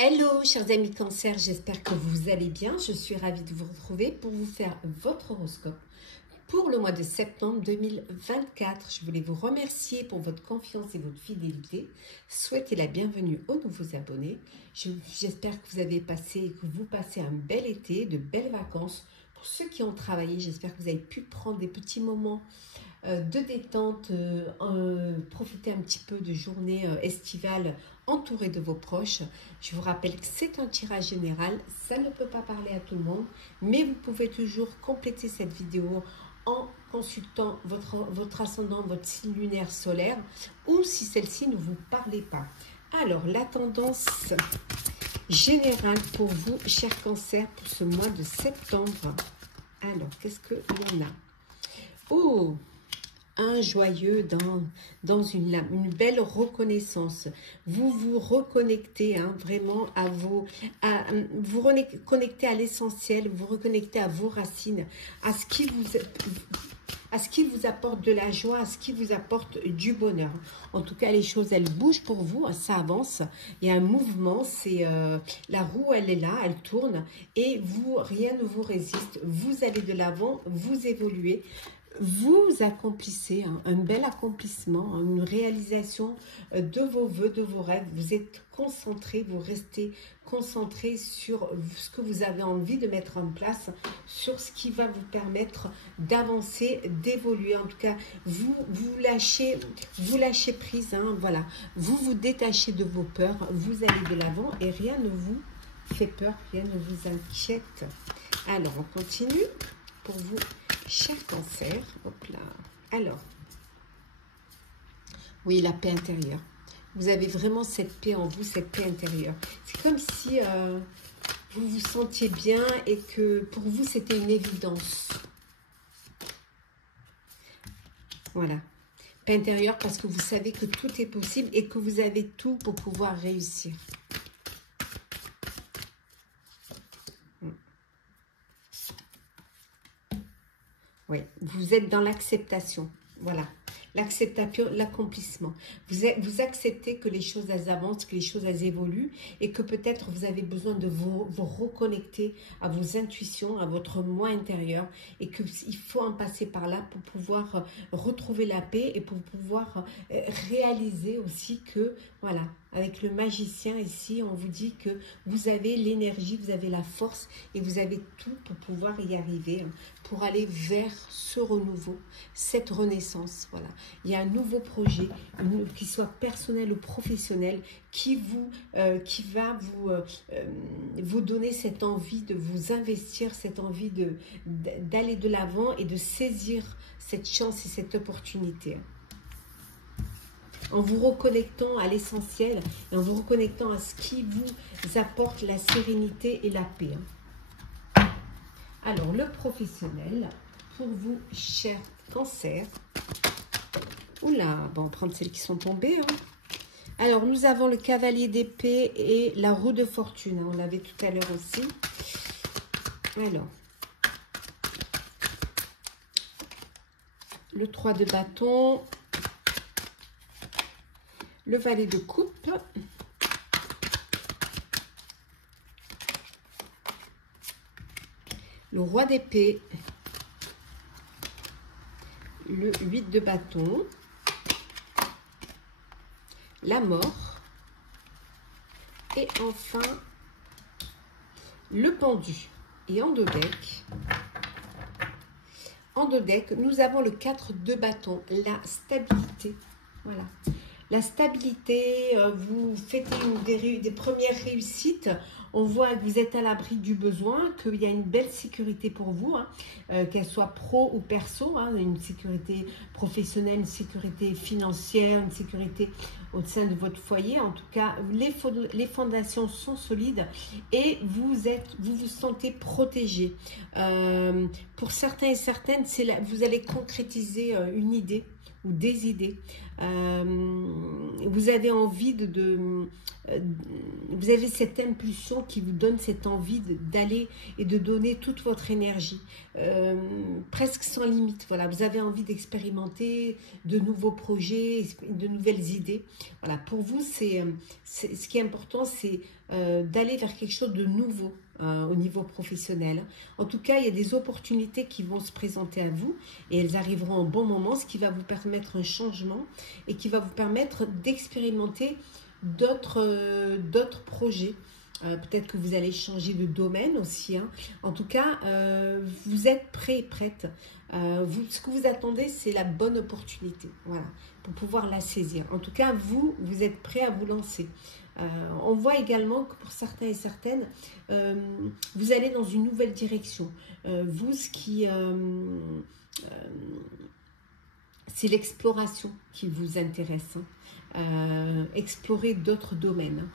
Hello chers amis Cancer, j'espère que vous allez bien. Je suis ravie de vous retrouver pour vous faire votre horoscope pour le mois de septembre 2024. Je voulais vous remercier pour votre confiance et votre fidélité. Souhaitez la bienvenue aux nouveaux abonnés. J'espère que vous avez passé et que vous passez un bel été, de belles vacances. Pour ceux qui ont travaillé, j'espère que vous avez pu prendre des petits moments de détente, profiter un petit peu de journées estivales entourées de vos proches. Je vous rappelle que c'est un tirage général, ça ne peut pas parler à tout le monde, mais vous pouvez toujours compléter cette vidéo en consultant votre ascendant, votre signe lunaire solaire, ou si celle-ci ne vous parlait pas. Alors, la tendance générale pour vous, chers Cancer, pour ce mois de septembre. Alors, qu'est-ce qu'il y en a? Oh, un joyeux dans une belle reconnaissance. Vous vous reconnectez vraiment vous reconnectez à l'essentiel, vous reconnectez à vos racines, à ce qui vous apporte de la joie, à ce qui vous apporte du bonheur. En tout cas, les choses, elles bougent pour vous, ça avance. Il y a un mouvement, c'est la roue, elle est là, elle tourne et rien ne vous résiste. Vous allez de l'avant, vous évoluez. Vous accomplissez un bel accomplissement, une réalisation de vos vœux, de vos rêves. Vous êtes concentré, vous restez concentré sur ce que vous avez envie de mettre en place, sur ce qui va vous permettre d'avancer, d'évoluer. En tout cas, vous lâchez prise, voilà. Vous vous détachez de vos peurs, vous allez de l'avant et rien ne vous fait peur, rien ne vous inquiète. Alors, on continue pour vous. Cher Cancer, hop là. Alors, oui, la paix intérieure. Vous avez vraiment cette paix en vous, cette paix intérieure. C'est comme si vous vous sentiez bien et que pour vous, c'était une évidence. Voilà. Paix intérieure parce que vous savez que tout est possible et que vous avez tout pour pouvoir réussir. Oui, vous êtes dans l'acceptation, voilà, l'acceptation, l'accomplissement. Vous acceptez que les choses, elles avancent, que les choses, elles évoluent et que peut-être vous avez besoin de vous reconnecter à vos intuitions, à votre moi intérieur et qu'il faut en passer par là pour pouvoir retrouver la paix et pour pouvoir réaliser aussi que, voilà, avec le magicien ici, on vous dit que vous avez l'énergie, vous avez la force et vous avez tout pour pouvoir y arriver, pour aller vers ce renouveau, cette renaissance. Voilà. Il y a un nouveau projet, qu'il soit personnel ou professionnel, qui va vous donner cette envie de vous investir, cette envie d'aller de l'avant et de saisir cette chance et cette opportunité. En vous reconnectant à l'essentiel, et en vous reconnectant à ce qui vous apporte la sérénité et la paix. Alors, le professionnel, pour vous, chers Cancer. Oula, bon, on va prendre celles qui sont tombées. Alors, nous avons le cavalier d'épée et la roue de fortune. On l'avait tout à l'heure aussi. Alors, le 3 de bâton. Le valet de coupe, le roi d'épée, le 8 de bâton, la mort et enfin le pendu. Et en deux decks, nous avons le 4 de bâton, la stabilité. Voilà. La stabilité, vous faites des premières réussites. On voit que vous êtes à l'abri du besoin, qu'il y a une belle sécurité pour vous, qu'elle soit pro ou perso, une sécurité professionnelle, une sécurité financière, une sécurité au sein de votre foyer. En tout cas, les fondations sont solides et vous vous sentez protégé. Pour certains et certaines, vous allez concrétiser une idée ou des idées. Vous avez envie vous avez cette impulsion qui vous donne cette envie d'aller et de donner toute votre énergie, presque sans limite. Voilà, vous avez envie d'expérimenter de nouveaux projets, de nouvelles idées. Voilà, pour vous, ce qui est important, c'est d'aller vers quelque chose de nouveau au niveau professionnel. En tout cas, il y a des opportunités qui vont se présenter à vous et elles arriveront au bon moment, ce qui va vous permettre un changement et qui va vous permettre d'expérimenter d'autres projets. Peut-être que vous allez changer de domaine aussi. Hein. En tout cas, vous êtes prêt et prête. Ce que vous attendez, c'est la bonne opportunité. Voilà, pour pouvoir la saisir. En tout cas, vous êtes prêt à vous lancer. On voit également que pour certains et certaines, vous allez dans une nouvelle direction. C'est l'exploration qui vous intéresse. Hein. Explorer d'autres domaines.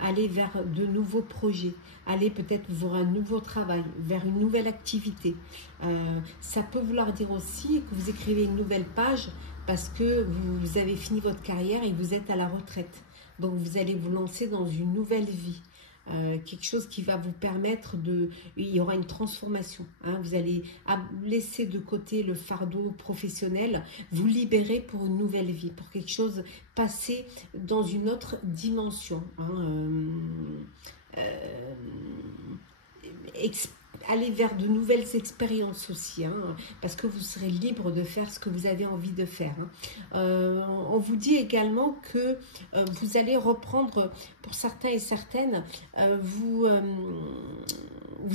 Aller vers de nouveaux projets. Aller peut-être vers un nouveau travail, vers une nouvelle activité. Ça peut vouloir dire aussi que vous écrivez une nouvelle page parce que vous avez fini votre carrière et vous êtes à la retraite. Donc, vous allez vous lancer dans une nouvelle vie. Quelque chose qui va vous permettre il y aura une transformation. Hein, vous allez laisser de côté le fardeau professionnel, vous libérer pour une nouvelle vie, pour quelque chose passer dans une autre dimension. Hein, aller vers de nouvelles expériences aussi, hein, parce que vous serez libre de faire ce que vous avez envie de faire. Hein. On vous dit également que vous allez reprendre, pour certains et certaines, vous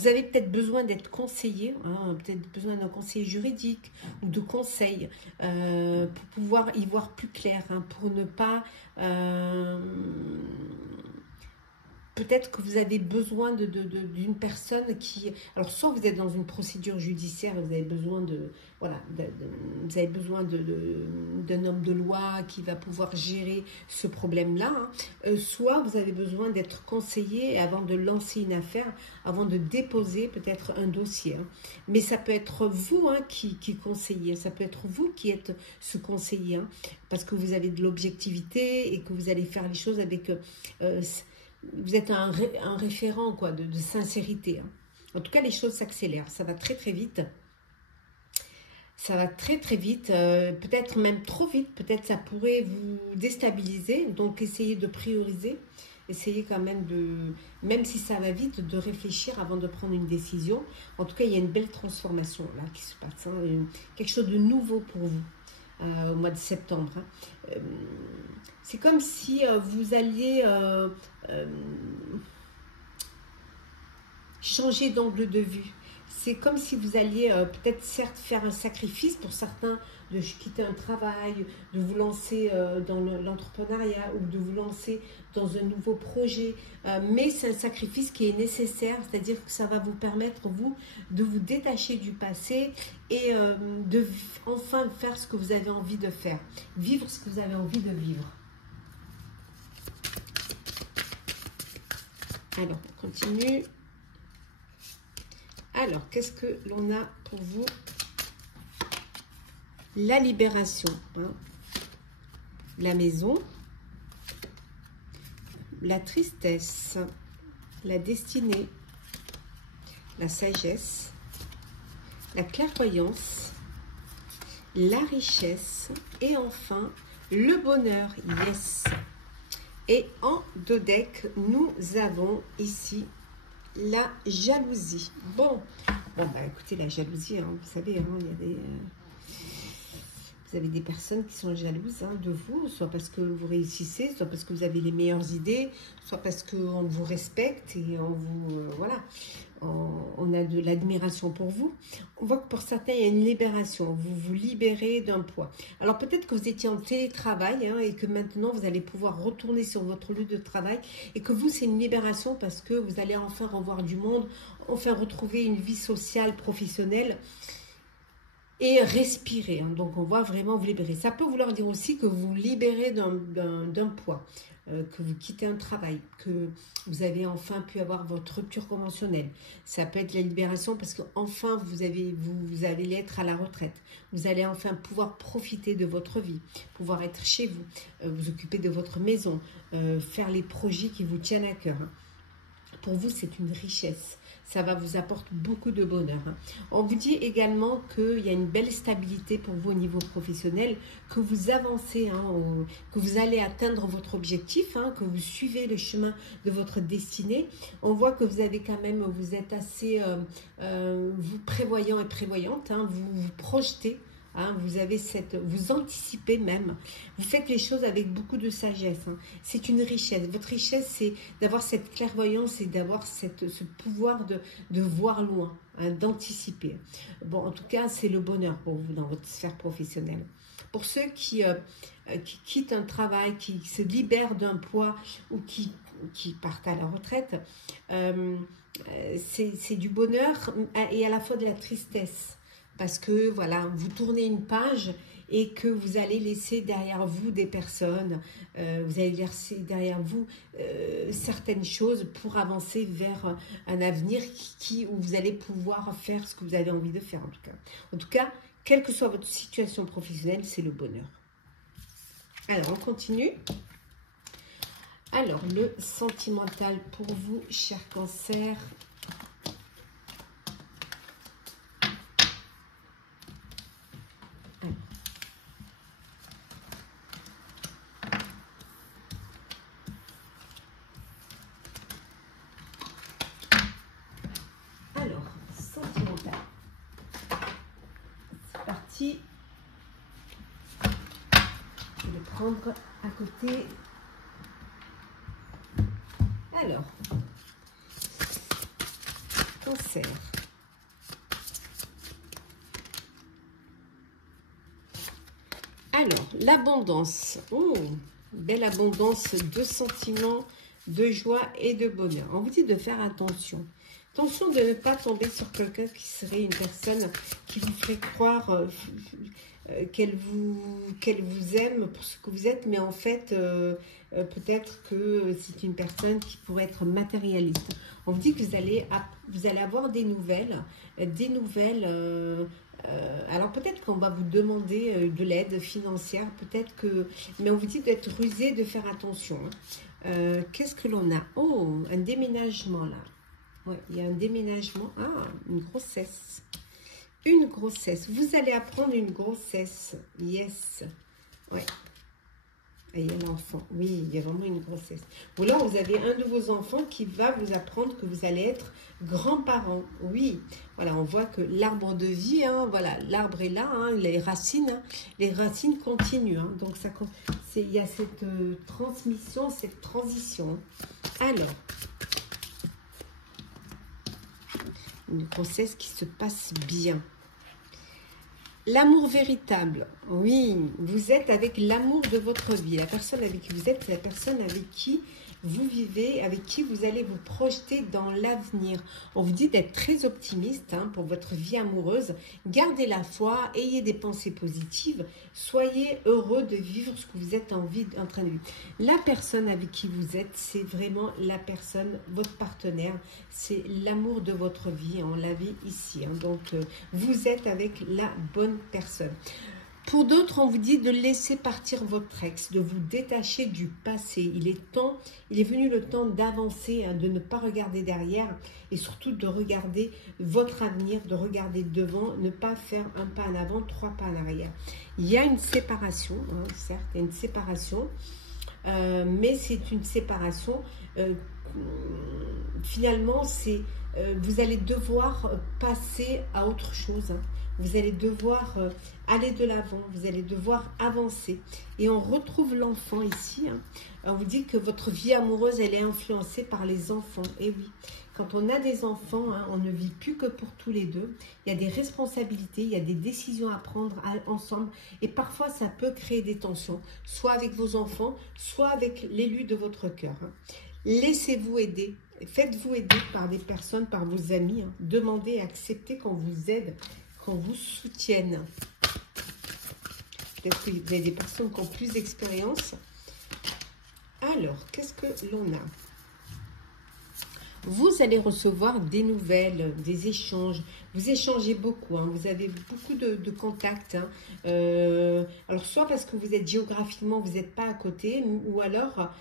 avez peut-être besoin d'être conseillé, hein, peut-être besoin d'un conseiller juridique ou de conseils pour pouvoir y voir plus clair, hein, pour ne pas... Peut-être que vous avez besoin d'une personne qui... Alors, soit vous êtes dans une procédure judiciaire, vous avez besoin vous avez besoin d'un homme de loi qui va pouvoir gérer ce problème-là. Hein. Soit vous avez besoin d'être conseillé avant de lancer une affaire, avant de déposer peut-être un dossier. Hein. Mais ça peut être vous hein, qui conseillez, ça peut être vous qui êtes ce conseiller, hein, parce que vous avez de l'objectivité et que vous allez faire les choses avec... vous êtes un référent quoi, de sincérité. Hein. En tout cas, les choses s'accélèrent. Ça va très, très vite. Ça va très, très vite. Peut-être même trop vite. Peut-être ça pourrait vous déstabiliser. Donc, essayez de prioriser. Essayez quand même même si ça va vite, de réfléchir avant de prendre une décision. En tout cas, il y a une belle transformation là qui se passe. Hein. Quelque chose de nouveau pour vous au mois de septembre. Hein. C'est comme si vous alliez changer d'angle de vue. C'est comme si vous alliez peut-être certes faire un sacrifice pour certains de quitter un travail, de vous lancer dans l'entrepreneuriat ou de vous lancer dans un nouveau projet. Mais c'est un sacrifice qui est nécessaire, c'est-à-dire que ça va vous permettre, vous, de vous détacher du passé et de enfin faire ce que vous avez envie de faire. Vivre ce que vous avez envie de vivre. Alors, on continue. Alors, qu'est-ce que l'on a pour vous? La libération. Hein. La maison. La tristesse. La destinée. La sagesse. La clairvoyance. La richesse. Et enfin, le bonheur. Yes. Et en dos deck, nous avons ici la jalousie. Bon, bah écoutez, la jalousie, hein, vous savez, hein, il y a vous avez des personnes qui sont jalouses hein, de vous, soit parce que vous réussissez, soit parce que vous avez les meilleures idées, soit parce qu'on vous respecte et on vous... voilà, on a de l'admiration pour vous. On voit que pour certains, il y a une libération. Vous vous libérez d'un poids. Alors peut-être que vous étiez en télétravail hein, et que maintenant, vous allez pouvoir retourner sur votre lieu de travail et que vous, c'est une libération parce que vous allez enfin revoir du monde, enfin retrouver une vie sociale, professionnelle. et respirer. Hein. Donc, on va vraiment vous libérer. Ça peut vouloir dire aussi que vous vous libérez d'un poids, que vous quittez un travail, que vous avez enfin pu avoir votre rupture conventionnelle. Ça peut être la libération parce qu'enfin, vous allez être à la retraite. Vous allez enfin pouvoir profiter de votre vie, pouvoir être chez vous, vous occuper de votre maison, faire les projets qui vous tiennent à cœur. Hein. Pour vous, c'est une richesse. Ça va vous apporter beaucoup de bonheur. Hein. On vous dit également qu'il y a une belle stabilité pour vous au niveau professionnel, que vous avancez, hein, que vous allez atteindre votre objectif, hein, que vous suivez le chemin de votre destinée. On voit que vous avez quand même, vous êtes assez vous prévoyant et prévoyante, hein, vous vous projetez. Hein, vous anticipez même, vous faites les choses avec beaucoup de sagesse. Hein. C'est une richesse. Votre richesse, c'est d'avoir cette clairvoyance et d'avoir ce pouvoir de voir loin, hein, d'anticiper. Bon, en tout cas, c'est le bonheur pour vous dans votre sphère professionnelle. Pour ceux qui quittent un travail, qui se libèrent d'un poids ou qui partent à la retraite, c'est du bonheur et à la fois de la tristesse. Parce que voilà, vous tournez une page et que vous allez laisser derrière vous des personnes, vous allez laisser derrière vous certaines choses pour avancer vers un avenir où vous allez pouvoir faire ce que vous avez envie de faire en tout cas. En tout cas, quelle que soit votre situation professionnelle, c'est le bonheur. Alors, on continue. Alors, le sentimental pour vous, cher Cancer. Je vais prendre à côté. Alors, Cancer. Alors, l'abondance. Oh, belle abondance de sentiments, de joie et de bonheur. On vous dit de faire attention. Attention de ne pas tomber sur quelqu'un qui serait une personne qui vous ferait croire qu'elle vous aime pour ce que vous êtes, mais en fait, peut-être que c'est une personne qui pourrait être matérialiste. On vous dit que vous allez avoir des nouvelles, alors peut-être qu'on va vous demander de l'aide financière, peut-être que, mais on vous dit d'être rusé, de faire attention. Hein. Qu'est-ce que l'on a? Oh, un déménagement là. Ouais, il y a un déménagement. Ah, une grossesse. Une grossesse. Vous allez apprendre une grossesse. Yes. Ouais. Et il y a l'enfant. Oui, il y a vraiment une grossesse. Ou là, vous avez un de vos enfants qui va vous apprendre que vous allez être grands-parents. Oui. Voilà, on voit que l'arbre de vie, hein, voilà, l'arbre est là, hein, les racines continuent. Hein, donc, il y a cette transmission, cette transition. Alors, une grossesse qui se passe bien. L'amour véritable. Oui, vous êtes avec l'amour de votre vie. La personne avec qui vous êtes, c'est la personne avec qui vous vivez, avec qui vous allez vous projeter dans l'avenir. On vous dit d'être très optimiste hein, pour votre vie amoureuse. Gardez la foi, ayez des pensées positives. Soyez heureux de vivre ce que vous êtes en train de vivre. La personne avec qui vous êtes, c'est vraiment la personne, votre partenaire. C'est l'amour de votre vie. On l'avait ici. Hein. Donc, vous êtes avec la bonne personne. Pour d'autres, on vous dit de laisser partir votre ex, de vous détacher du passé. Il est venu le temps d'avancer, hein, de ne pas regarder derrière et surtout de regarder votre avenir, de regarder devant, ne pas faire un pas en avant, 3 pas en arrière. Il y a une séparation, hein, certes, il y a une séparation, mais c'est une séparation, finalement, vous allez devoir passer à autre chose, hein. Vous allez devoir aller de l'avant, vous allez devoir avancer. Et on retrouve l'enfant ici. Hein. On vous dit que votre vie amoureuse, elle est influencée par les enfants. Et oui, quand on a des enfants, hein, on ne vit plus que pour tous les deux. Il y a des responsabilités, il y a des décisions à prendre ensemble. Et parfois, ça peut créer des tensions, soit avec vos enfants, soit avec l'élu de votre cœur. Hein. Laissez-vous aider. Faites-vous aider par des personnes, par vos amis. Hein. Demandez et acceptez qu'on vous aide. qu'on vous soutienne. Peut-être que vous avez des personnes qui ont plus d'expérience. Alors, qu'est-ce que l'on a? Vous allez recevoir des nouvelles, des échanges. Vous échangez beaucoup, hein, vous avez beaucoup de contacts. Hein. Alors, soit parce que vous êtes géographiquement, vous n'êtes pas à côté, ou alors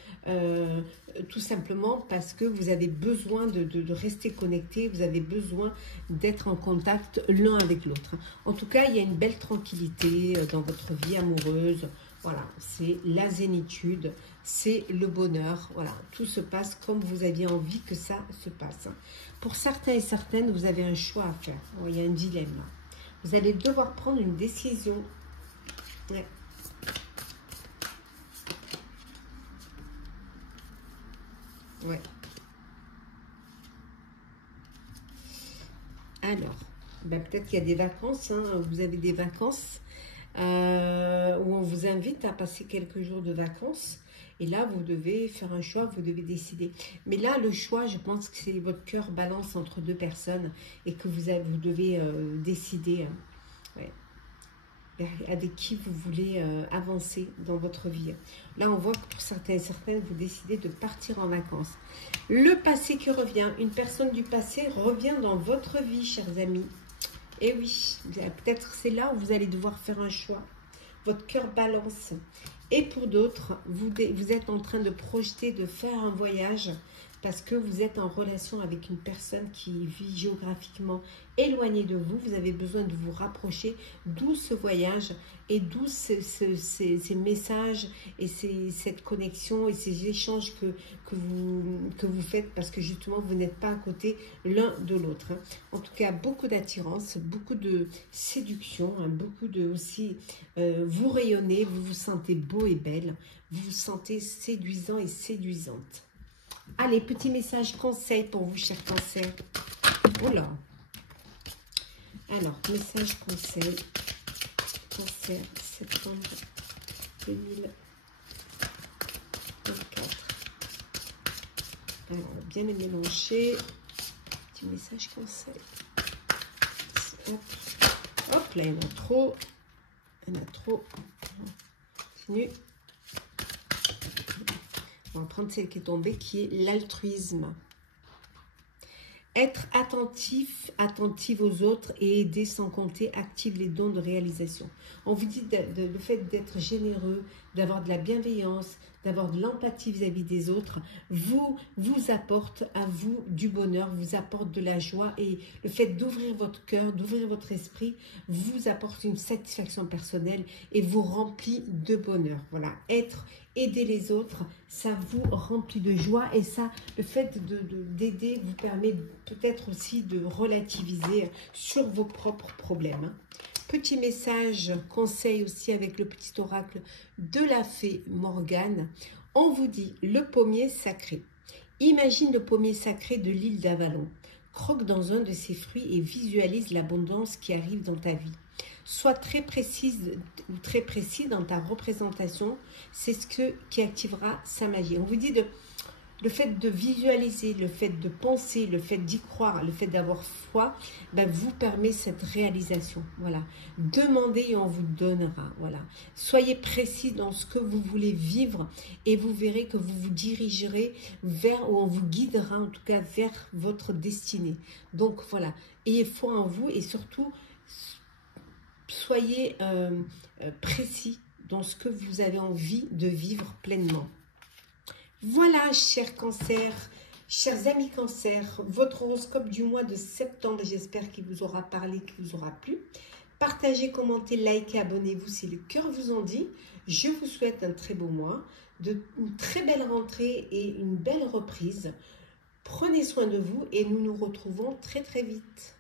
tout simplement parce que vous avez besoin de rester connecté, vous avez besoin d'être en contact l'un avec l'autre. En tout cas, il y a une belle tranquillité dans votre vie amoureuse. Voilà, c'est la zénitude, c'est le bonheur. Voilà, tout se passe comme vous aviez envie que ça se passe. Pour certains et certaines, vous avez un choix à faire. Il y a un dilemme. Vous allez devoir prendre une décision. Ouais. Ouais. Alors, ben peut-être qu'il y a des vacances. Hein, vous avez des vacances. Où on vous invite à passer quelques jours de vacances. Et là, vous devez faire un choix, vous devez décider. Mais là, le choix, je pense que c'est votre cœur balance entre deux personnes et que vous devez décider avec qui vous voulez avancer dans votre vie. Là, on voit que pour certains et certaines, vous décidez de partir en vacances. Le passé qui revient, une personne du passé revient dans votre vie, chers amis. Et oui, peut-être c'est là où vous allez devoir faire un choix. Votre cœur balance. Et pour d'autres, vous êtes en train de projeter de faire un voyage parce que vous êtes en relation avec une personne qui vit géographiquement éloignée de vous. Vous avez besoin de vous rapprocher, d'où ce voyage et d'où ces messages et cette connexion et ces échanges que vous faites parce que justement, vous n'êtes pas à côté l'un de l'autre. En tout cas, beaucoup d'attirance, beaucoup de séduction, hein, beaucoup de aussi, vous rayonnez, vous vous sentez beau et belle, vous vous sentez séduisant et séduisante. Allez, petit message conseil pour vous, chers cancers. Oh là. Alors, message conseil. Cancer, septembre 2024. Alors, bien les mélanger. Petit message conseil. Hop, hop là, il y en a trop. Il y en a trop. Continue. On va prendre celle qui est tombée, qui est l'altruisme. Être attentif, attentive aux autres et aider sans compter active les dons de réalisation. On vous dit le fait d'être généreux, d'avoir de la bienveillance, d'avoir de l'empathie vis-à-vis des autres, vous apporte à vous du bonheur, vous apporte de la joie et le fait d'ouvrir votre cœur, d'ouvrir votre esprit, vous apporte une satisfaction personnelle et vous remplit de bonheur. Voilà, aider les autres, ça vous remplit de joie et ça, le fait d'aider vous permet peut-être aussi de relativiser sur vos propres problèmes. Petit message, conseil aussi avec le petit oracle de la fée Morgane. On vous dit le pommier sacré. Imagine le pommier sacré de l'île d'Avalon. Croque dans un de ses fruits et visualise l'abondance qui arrive dans ta vie. Sois très précise ou très précis dans ta représentation. C'est ce qui activera sa magie. On vous dit le fait de visualiser, le fait de penser, le fait d'y croire, le fait d'avoir foi, ben, vous permet cette réalisation. Voilà. Demandez et on vous donnera. Voilà. Soyez précis dans ce que vous voulez vivre et vous verrez que vous vous dirigerez vers, ou on vous guidera en tout cas vers votre destinée. Donc voilà. Ayez foi en vous et surtout, soyez précis dans ce que vous avez envie de vivre pleinement. Voilà, chers cancers, chers amis cancers, votre horoscope du mois de septembre. J'espère qu'il vous aura parlé, qu'il vous aura plu. Partagez, commentez, likez, abonnez-vous si le cœur vous en dit. Je vous souhaite un très beau mois, une très belle rentrée et une belle reprise. Prenez soin de vous et nous nous retrouvons très très vite.